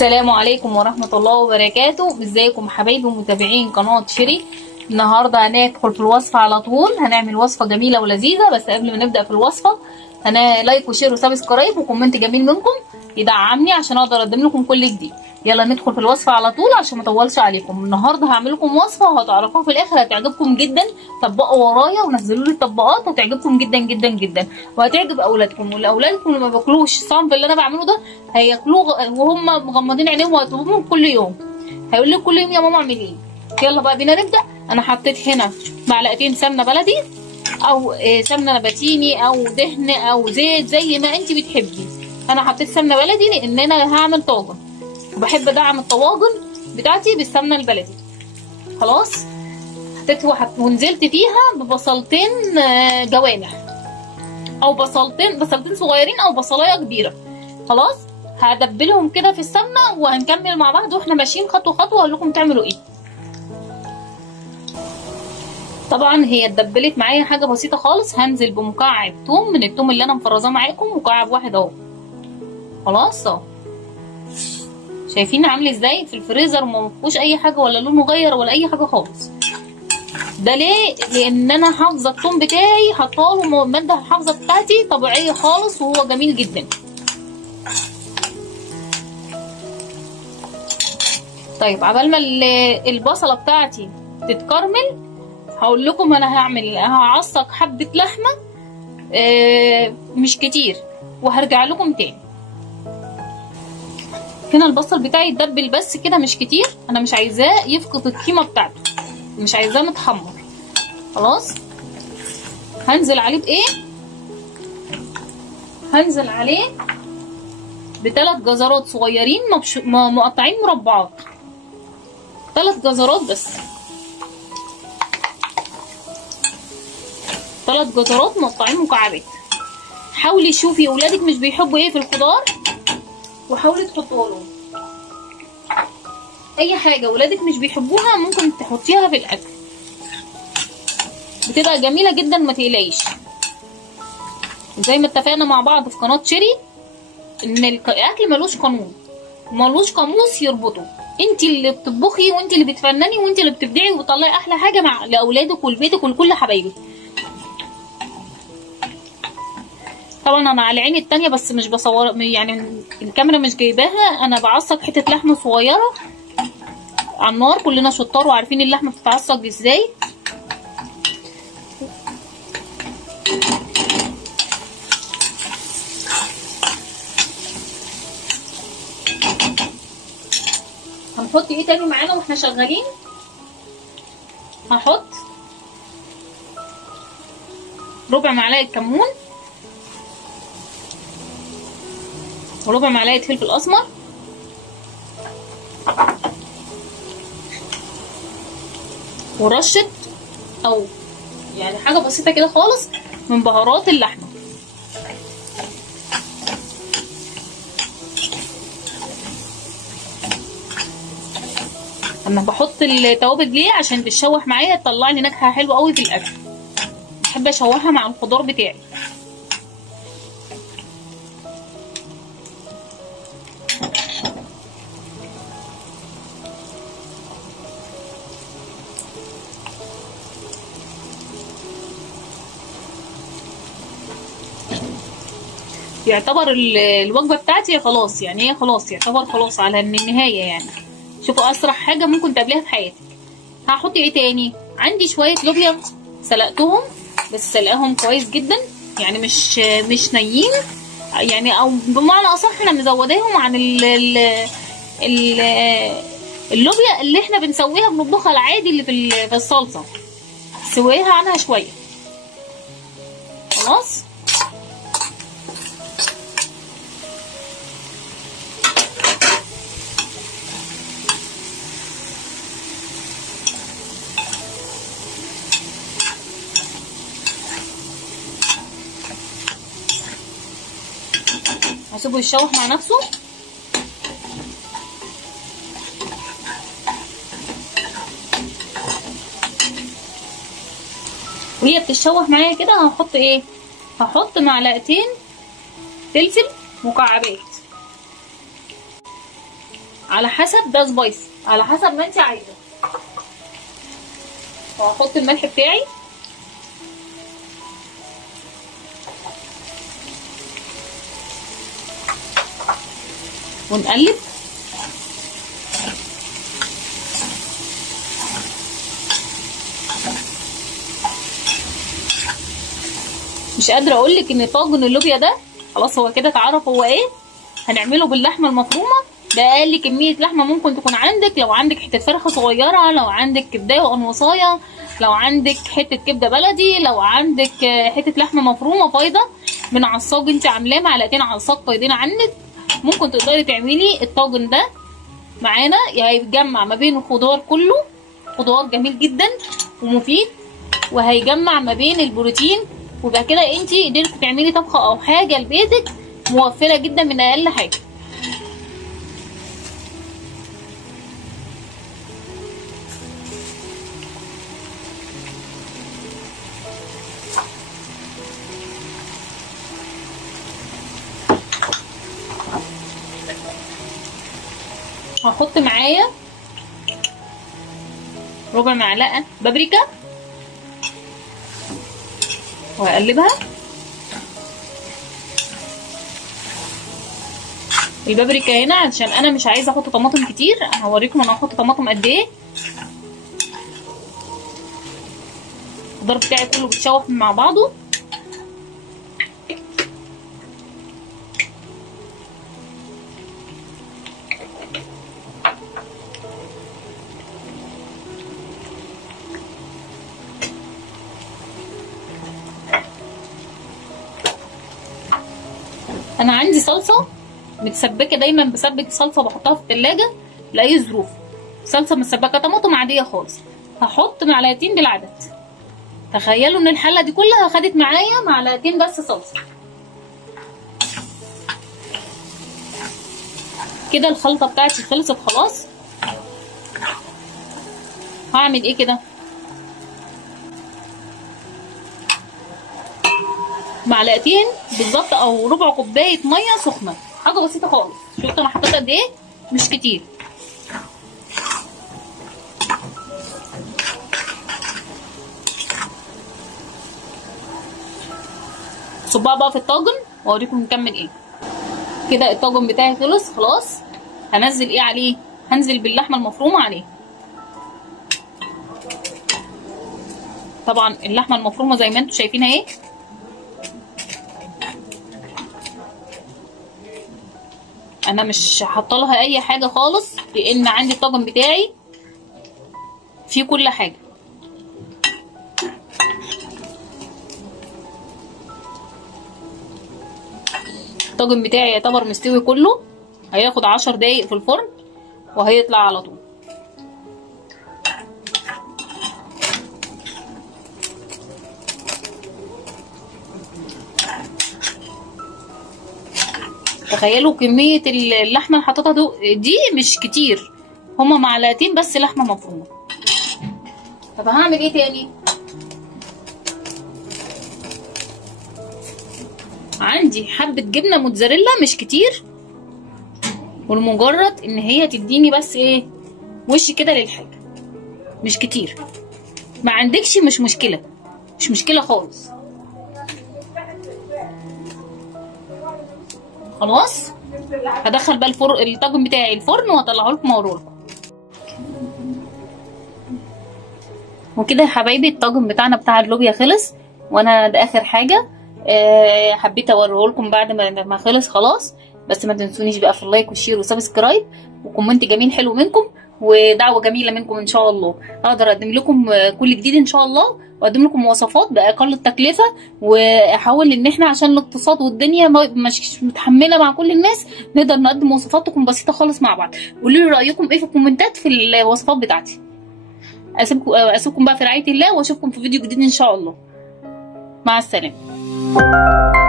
السلام عليكم ورحمة الله وبركاته. ازيكم حبايبي ومتابعين قناة شيري. النهاردة هندخل في الوصفة على طول، هنعمل وصفة جميلة ولذيذة. بس قبل ما نبدأ في الوصفة لايك وشير وسبسكرايب وكومنت جميل منكم يدعمني عشان اقدر اقدم لكم كل جديد. يلا ندخل في الوصفة على طول عشان ما اطولش عليكم. النهارده هعمل لكم وصفة وهتعرفوها في الاخر، هتعجبكم جدا. طبقوا ورايا ونزلوا لي التطبيقات، هتعجبكم جدا جدا جدا وهتعجب اولادكم. والاولادكم اللي ما بياكلوش الصنف اللي انا بعمله ده هياكلوه وهم مغمضين عينيهم وهيطلبوه كل يوم. هيقول لك كل يوم يا ماما اعملي ايه. يلا بقى بينا نبدا. انا حطيت هنا معلقتين سمنه بلدي او سمنه نباتيني او دهن او زيت زي ما انت بتحبي. انا حطيت سمنه بلدي لان انا هعمل طاجن وبحب ادعم الطواجن بتاعتي بالسمنه البلدي. خلاص حطيت ونزلت فيها ببصلتين جوانح او بصلتين صغيرين او بصلايه كبيره. خلاص هدبلهم كده في السمنه وهنكمل مع بعض واحنا ماشيين خطوه خطوه اقول لكم تعملوا ايه. طبعا هي اتدبلت معايا حاجه بسيطه خالص. هنزل بمكعب توم من التوم اللي انا مفرزاه معاكم، مكعب واحد اهو. خلاص اهو، شايفين عامل ازاي في الفريزر وما فيهوش اي حاجه ولا لونه غير ولا اي حاجه خالص. ده ليه؟ لان انا حافظه التوم بتاعي، حطاله الماده الحافظه بتاعتي طبيعيه خالص وهو جميل جدا. طيب عبال ما البصله بتاعتي تتكرمل هقول لكم انا هعصق حبه لحمه مش كتير وهرجع لكم تاني. هنا البصل بتاعي يتدبل بس كده مش كتير، انا مش عايزاه يفقد القيمه بتاعته، مش عايزاه متحمر. خلاص هنزل عليه بايه؟ هنزل عليه ب3 جزرات صغيرين مقطعين مربعات، 3 جزرات بس، 3 جزرات مقطعين مكعبات. حاولي شوفي اولادك مش بيحبوا ايه في الخضار وحاولي تحطوها لهم. اي حاجه ولادك مش بيحبوها ممكن تحطيها في الاكل، بتبقى جميله جدا ما تقلقيش. زي ما اتفقنا مع بعض في قناه شيري ان الاكل ملوش قانون، ملوش قاموس يربطه. انت اللي بتطبخي وانت اللي بتفنني وانت اللي بتبدعي وبتطلعي احلى حاجه لاولادك ولبيتك ولكل حبايبك. طبعا انا على عيني التانية بس مش بصور، يعني الكاميرا مش جايباها. انا بعصق حته لحمه صغيره على النار، كلنا شطار وعارفين اللحمه بتتعصق ازاي. هنحط ايه تاني معانا واحنا شغالين؟ هحط ربع معلقه كمون وربع معلقه فلفل اسمر ورشه او يعني حاجه بسيطه كده خالص من بهارات اللحمه. انا بحط التوابل ليه؟ عشان تتشوح معايا تطلع لي نكهه حلوه قوي في الاكل. بحب اشوحها مع الخضار بتاعي. يعتبر الوجبه بتاعتي خلاص، يعني هي خلاص يعتبر خلاص على النهايه. يعني شوفوا اسرع حاجه ممكن تقابليها في حياتك. هحط ايه تاني؟ عندي شويه لوبيا سلقتهم بس سلقاهم كويس جدا، يعني مش نيين، يعني او بمعنى اصح احنا مزوداهم عن اللوبيا اللي احنا بنسويها بنطبخها العادي اللي في الصلصه، سويها عنها شويه. خلاص هسيبه يتشوح مع نفسه. وهي بتتشوح معايا كده هحط ايه؟ هحط معلقتين فلفل مكعبات على حسب، ده سبايسي على حسب ما انت عايزه. وهحط الملح بتاعي ونقلب. مش قادره اقولك ان طاجن اللوبيا ده خلاص هو كده اتعرف هو ايه. هنعمله باللحمه المفرومه. ده اقل كميه لحمه ممكن تكون عندك، لو عندك حته فرخه صغيره، لو عندك كبدايه وقنوصايه، لو عندك حته كبده بلدي، لو عندك حته لحمه مفرومه فايضه من عصاج انت عاملاه، معلقتين عصاج فايضين عنك، ممكن تقدري تعملي الطاجن ده معانا. هيتجمع ما بين الخضار كله، خضار جميل جدا ومفيد، وهيجمع ما بين البروتين، ويبقى كده انت قدرتي تعملي طبخه او حاجه لبيتك موفره جدا من اقل حاجه. هحط معايا ربع معلقه بابريكا وهقلبها. البابريكا هنا عشان انا مش عايزه احط طماطم كتير، انا هوريكم انا هحط طماطم قد ايه. الخضار بتاعي كله بيتشوح مع بعضه. انا عندي صلصه متسبكه، دايما بسبك صلصه بحطها في التلاجة لاي ظروف. صلصه متسبكه طماطم عاديه خالص، هحط معلقتين بالعدد. تخيلوا ان الحله دي كلها خدت معايا معلقتين بس صلصه. كده الخلطه بتاعتي خلصت خلاص. هعمل ايه كده؟ معلقتين بالظبط او ربع كوبايه ميه سخنه، حاجه بسيطه خالص. شفت انا حطيت قد ايه؟ مش كتير. صبها بقى في الطاجن واوريكم نكمل ايه. كده الطاجن بتاعي خلص خلاص. هنزل ايه عليه؟ هنزل باللحمه المفرومه عليه. طبعا اللحمه المفرومه زي ما انتم شايفين اهي. انا مش حاطه لها اي حاجه خالص لان عندي الطاجن بتاعي فيه كل حاجه. الطاجن بتاعي يعتبر مستوي كله، هياخد 10 دقايق في الفرن وهيطلع على طول. تخيلوا كمية اللحمة اللي حطيتها دي مش كتير، هما معلقتين بس لحمة مفرومة. طب هعمل ايه تاني؟ عندي حبة جبنة موتزاريلا مش كتير، ولمجرد ان هي تديني بس ايه وش كده للحاجة، مش كتير. ما عندكش مش مشكلة، مش مشكلة خالص. خلاص هدخل بقى الطاجن بتاعي الفرن واطلعه لكم واوريه لكم. وكده يا حبايبي الطاجن بتاعنا بتاع اللوبيا خلص، وانا ده اخر حاجه حبيت اوريه لكم بعد ما خلص خلاص. بس ما تنسونيش بقى في اللايك والشير وسبسكرايب وكومنت جميل حلو منكم ودعوه جميله منكم ان شاء الله. اقدر اقدم لكم كل جديد ان شاء الله، واقدم لكم وصفات باقل التكلفه، واحاول ان احنا عشان الاقتصاد والدنيا مش متحمله مع كل الناس نقدر نقدم وصفات تكون بسيطه خالص مع بعض. قولوا لي رايكم ايه في الكومنتات في الوصفات بتاعتي. اسيبكم بقى في رعايه الله، واشوفكم في فيديو جديد ان شاء الله. مع السلامه.